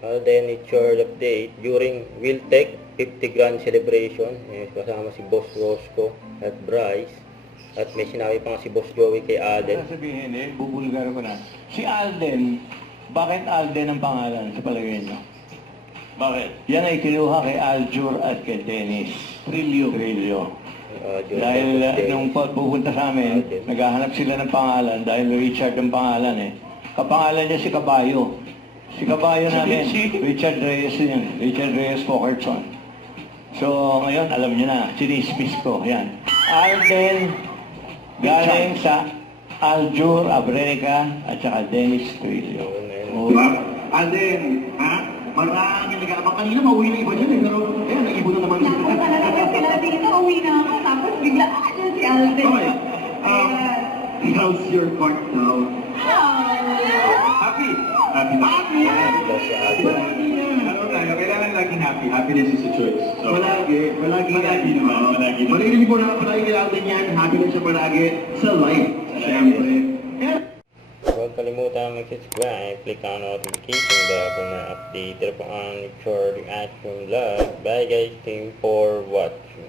Then it's your update during Wiltec 50 grand celebration. Kasama si Boss Roscoe at Bryce. At may sinabi pa nga si Boss Joey kay Alden. Sabihin bubulgar ko na. Si Alden, bakit Alden ang pangalan sa palagay niyo? Bakit? Yan ay kinuha kay Aljur at kay Dennis. Trillo. Dahil nung pupunta sa amin, naghahanap sila ng pangalan dahil Richard ang pangalan Kapangalan niya si Kabayo. Si Kabayo namin, Richard Reyes yan. Richard Reyes Fokerson. So, ngayon, alam niyo na, sinismis ko. Yan. Alden, galing sa Aljur Abrenica at saka Dennis Trillo. Alden, ha? Maraming nag-aabang kanina, mauwi na iba dyan Pero, nag-ibo na naman sila. Naku, talaga sila dito, uwi na ako. Tapos bigla dyan si Alden. Okay. How's your part now? Happy? Happy na. Happy! Ano tayo? Kailangan laging happy. Happiness is a choice. So, Malagi naman. Marinig mo na palagi kay Alden yan. Happy na siya palagi sa life. Siyempre. Huwag kalimutan mag-subscribe, click on notification bell for more update. Ito po ang short reaction vlog. Bye guys, thank you for watching.